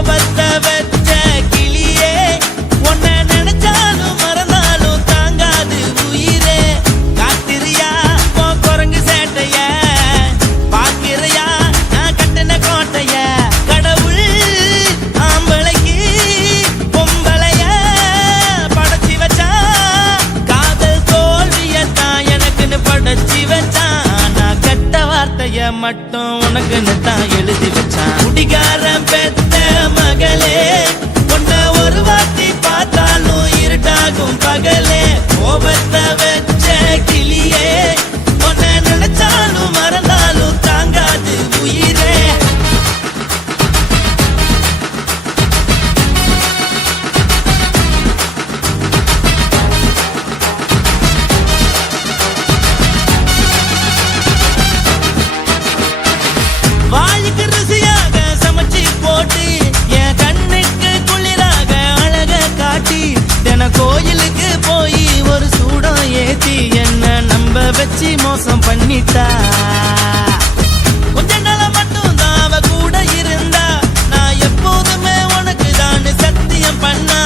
கோபத்தை வச்ச கிளியே உன்னை நினைச்சாலும் மறந்தாலும் தாங்காது உயிரே. காத்திரியா உன் குரங்கு சேட்டைய பாக்கிறையா நான் கட்டின கோட்டைய. கடவுள் ஆம்பளைக்கு பொம்பளைய படைச்சி வச்சா காதல் தோல்வியத்தான் எனக்குன்னு படைச்சி வச்சான். நான் கெட்ட வார்த்தைய மட்டும் உனக்குன்னு தான் எழுதி வச்சான். குடிகாரன் பெத்த மகளே உன்னை ஒரு வாட்டி பார்த்தாலும் இருட்டாகும் பகலே. கோபத்தை வச்ச கிளியே உன்னை நினைச்சாலும் மறந்தாலும் தாங்காது உயிரே. வாய்க்கு ருசியாக சமைச்சு போட்டு என் கண்ணுக்கு குளிராக அழக காட்டி தின கோயிலுக்கு போய் ஒரு சூடம் ஏத்தி என்ன நம்ப வச்சு மோசம் பண்ணிட்டா. கொஞ்ச நாள மட்டும் தான் அவ கூட இருந்தா நான் எப்போதுமே உனக்கு தான் சத்தியம் பண்ணா.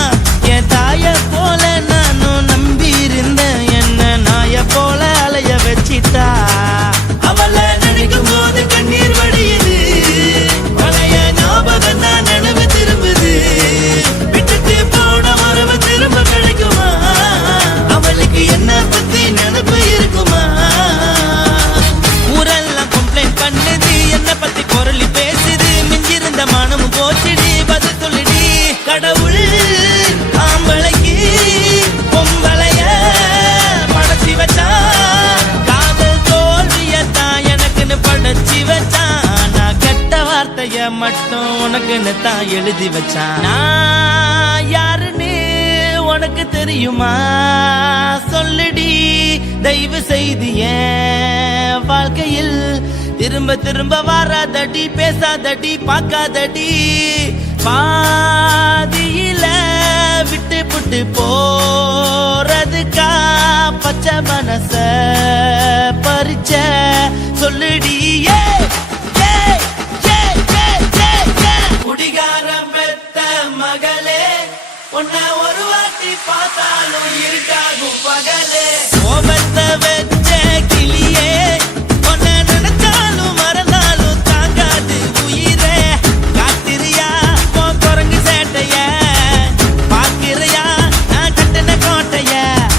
என் தாய போல நானும் நம்பி இருந்தேன் என்ன நாய போல அலைய வச்சிட்டா. அவளை நினைக்கும் போது கண்ணீர் வடியுது பழைய ஞாபகம் தான் நினைவு திரும்புது. விட்டுட்டு போன உறவு திரும்ப கிடைக்குமா அவளுக்கு என்ன பத்தி நினைப்பு இருக்குமா. ஊரெல்லாம் கம்ப்ளைண்ட் பண்ணுது என்ன பத்தி குரலி பேசுது மிஞ்சிருந்த மானமும் போச்சுடி பதில் சொல்லிடி. கடவுள் ஆம்பளைக்கு பொம்பளைய படைச்சி வச்சா காதல் தோல்வியத்தான் எனக்குன்னு படைச்சி வச்சான். நான் கெட்ட வார்த்தைய மட்டும் உனக்குன்னு தான் எழுதி வச்சான். நான் யாருன்னு உனக்கு தெரியுமா சொல்லுடி தயவு செய்து என் வாழ்க்கையில் திரும்ப திரும்ப வராதடி பேசாதடி பார்க்காதடி. பாதியில விட்டு புட்டு போறதுக்கா பச்சை மனச பறிச்ச சொல்லுடி. குடிகாரம் பெத்த மகளே உன்னை ஒரு வாட்டி பார்த்தாலும் இருக்காகும் பகலே. கோபத்தை வச்ச கிளியே உன்னை நினைச்சாலும் மறந்தாலும் தாங்காது உயிரே. காத்திரியா உன் குரங்கு சேட்டைய பாக்கிறையா நான் கட்டின கோட்டைய.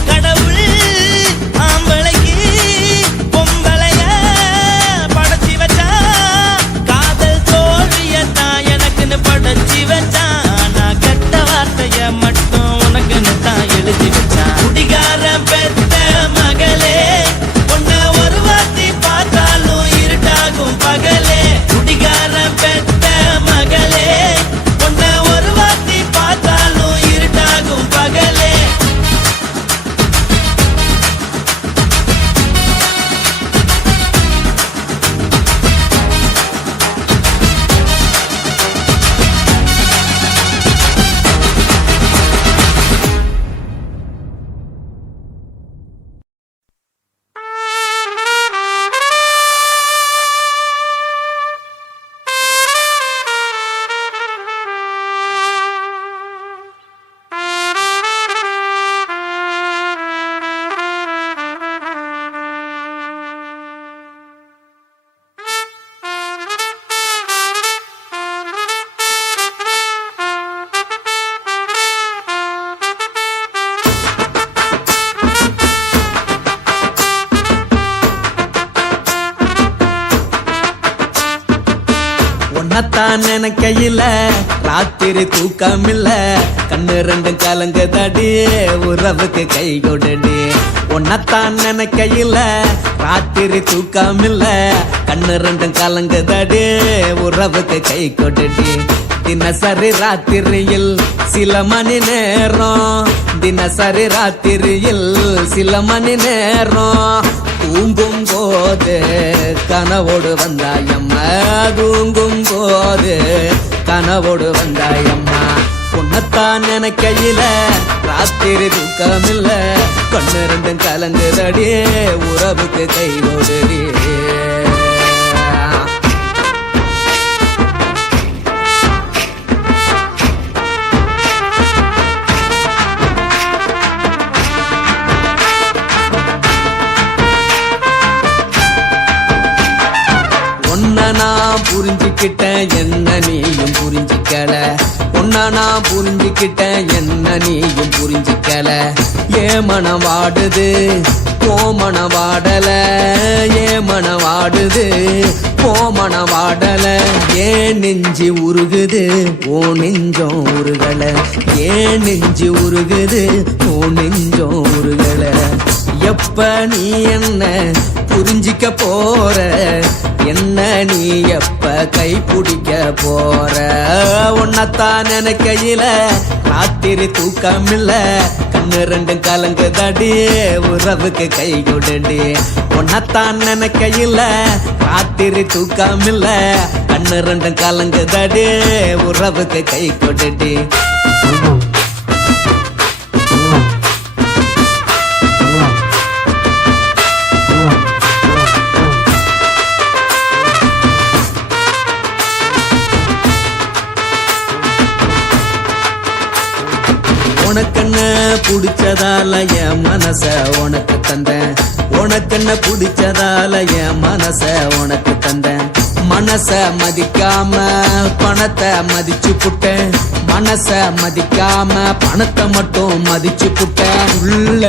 கடவுள் ஆம்பளைக்கு பொம்பளைய படைச்சி வச்சா காதல் தோல்வியத்தான் எனக்குன்னு படைச்சி வச்சான். நான் கெட்ட வார்த்தைய மட்டும் உனக்குன்னு தான் எழுதி வச்சான். குடிகாரன் பெத்த மகளே உன்னை ஒரு வாட்டி பார்த்தாலும் இருட்டாகும் பகலே. குடிகாரன் பெத்த மகளே உன்னை ஒரு வாட்டி பார்த்தாலும் இருட்டாகும் பகலே. உன்னத்தான் நினைக்கையில ராத்திரி தூக்கமில்ல கண்ணு ரெண்டும் கலங்குதடி உறவுக்கு கை கொடுடி. உன்னத்தான் நினைக்கையில ராத்திரி தூக்கமில்ல கண்ணு ரெண்டும் கலங்குதடி உறவுக்கு கை கொடுடி. தினசரி ராத்திரியில் சில மணி நேரம் தினசரி ராத்திரியில் சில மணி நேரம் தூங்கும் போது கனவோடு வந்தாயம்மா தூங்கும் போது கனவோடு வந்தாயம்மா. உன்னத்தான் நினைக்கையில ராத்திரி தூக்கமில்ல கண்ணு ரெண்டும் கலங்குதடி உறவுக்கு கை ஓடுடி. உன்னை நான் புரிஞ்சுக்கிட்டேன், என்ன நீயும் புரிஞ்சிக்கல. ஏன் மனம் வாடுது போ மனம் வாடல, ஏன் மனம் வாடுது போ மனம் வாடல. ஏன் நெஞ்சு உருகுது ஓ நெஞ்சம் உருகல, ஏன் நெஞ்சு உருகுது ஓ நெஞ்சம் உருகல. எப்ப நீ என்ன புரிஞ்சிக்க போற, என்ன நீ எப்ப கை பிடிக்க போற. உன்னத்தான் நினைக்கையில ராத்திரி தூக்கமில்ல, கண்ணு ரெண்டும் கலங்குதடி உறவுக்கு கை கொடுடி. உன்னத்தான் நினைக்கையில ராத்திரி தூக்கமில்ல, கண்ணு ரெண்டும் கலங்குதடி உறவுக்கு கை கொடுடி. உனக்கென்ன பிடிச்சதால என் மனச உனக்கு தந்தேன், உனக்கென்ன பிடிச்சதால என் மனச உனக்கு தந்தேன். மனச மதிக்காம பணத்தை மதிச்சு புட்டேன், மனச மதிக்காம பணத்தை மட்டும் மதிச்சு புட்டேன். உள்ள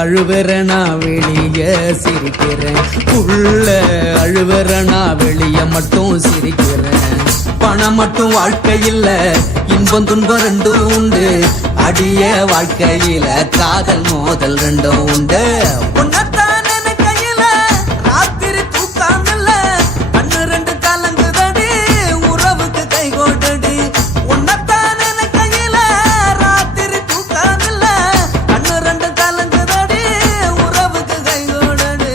அழுவுற நான் வெளிய சிரிக்கிறேன், உள்ள அழுவுற நான் வெளிய மட்டும் சிரிக்கிறேன். பணம் மட்டும் வாழ்க்கையில் இன்பம் துன்பம் ரெண்டும் உண்டு, அடிய வாழ்க்கையில காதல் மோதல் ரெண்டும் உண்டு. உன்னத்தான் நினைக்கையில ராத்திரி தூக்காமல்ல, கண்ணு ரெண்டு கலங்குதடி உறவுக்கு கை கோட்டடி. உன்னத்தான் நினைக்கையில ராத்திரி தூக்காமல்ல, கண்ணு ரெண்டு கலங்குதடி உறவுக்கு கை கோட்டடி.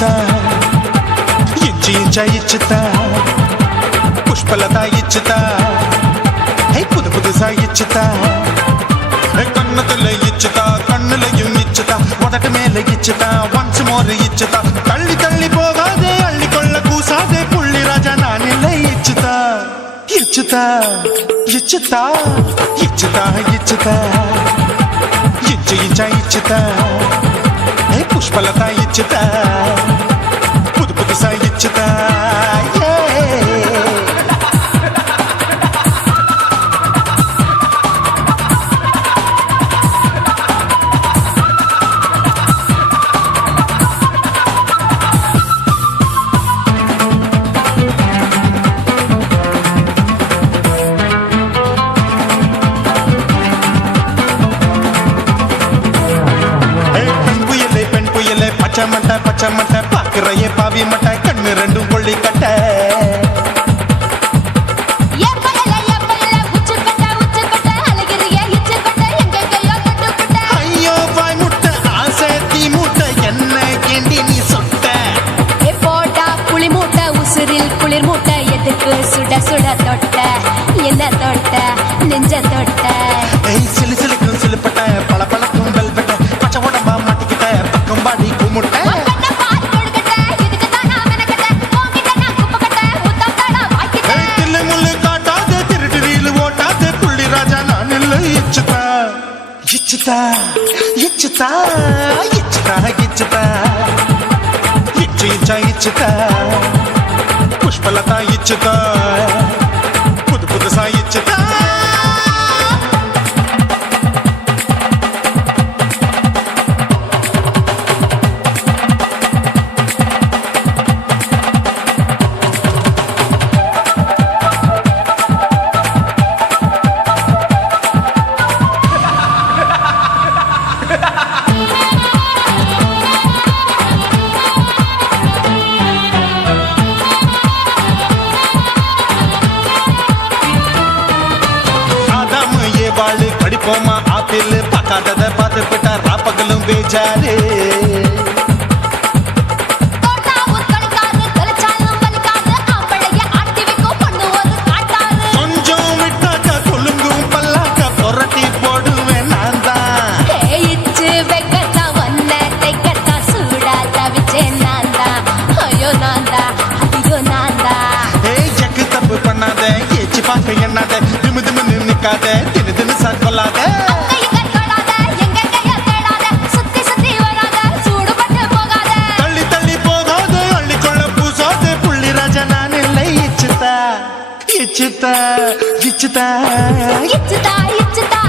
ఇచ్చుతా ఇంచి ఇంచా ఇచ్చుతా పుష్పలత ఇచ్చుతా హే పుదు పుదుసా ఇచ్చుతా కన్నతుల ఇచ్చుతా కన్నులயும் ఇచ్చుతా మొదట మేల ఇచ్చుతా వన్స్ మోర్ ఇచ్చుతా తల్లి తల్లి పోగాదే అల్లి కొళ్ళ కూసాదే పుల్లి రాజా నానిల్ల ఇచ్చుతా ఇచ్చుతా ఇచ్చుతా ఇచ్చుతా ఇచ్చుతా ఇంచు ఇంచా ఇచ్చుతా హే పుష్పలత ఇచ్చుతా పుదు పుదుసా ఇచ్చుతా பச்சமட்ட பாக்குறையே பாவி மட்ட கண்ணு ரெண்டும் கொள்ளி கட்ட ஐயோ வாய் முட்டை ஆசை தீ மூட்டை என்ன கேண்டி நீ சொட்ட போட்டா புளி மூட்டை உசுரில் குளிர் மூட்டை எதுக்கு சுட சுட தொட்ட என்ன தொட்ட நெஞ்ச தொட்ட சிலு சிலுக்கும் சிலுப்பட்ட பல பழக்கும் வெல்வெட்ட பச்சை உடம்பா மாட்டிக்கிட்ட பக்கம் பாடி குமுட்ட ఇచ్చుతా ఇచ్చుతా ఇచ్చుతా ఇచ్చుతా ఇచ్చు ఇచ్చా ఇచ్చుతా పుష్పలత ఇచ్చుతా పుదు పుదుసా ఇచ్చుతా வாழு படிப்போமா ஆப்பிள் பார்க்காதத பார்த்து விட்டா ராப்பகலும் பேஜாரு கொஞ்சம் விட்டாக்க கொழுங்கும் பல்லாக்க புரட்டி போடுவேன் நான் தான் இச்சு வெக்கத்தா ஒன்ன தைக்கத்தா சூடா தவிச்சேன் நான் தான் ஐயோ நான் தான் ஐயோ நான் தான் ஜக்கு தப்பு பண்ணாத ஏச்சி பார்க்க எண்ணாத திமு திமுன்னு நிக்காத தினு தினு சாக்கொள்ளாத தள்ளி தள்ளி போகாத அள்ளி கொள்ள பூசாத புள்ளி ராஜா நான் இல்லை இச்சுதா இச்சுதா இச்சுதா இச்சுதா இச்சுதா